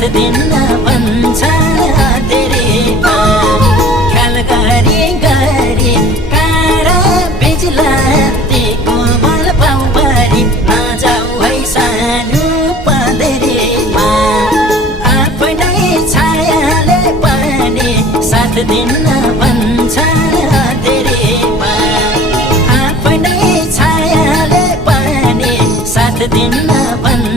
साथ दिन भन्छ तेरेमा ख्याल गरी गरी काँडा बिजुलाती कोमल पाउभरि नजाऊ है सानो पँधेरीमा आफ्नै छायाले पनि साथ दिन भन्छ तेरेमा आफ्नै छायाले पनि साथ दिन भन्छ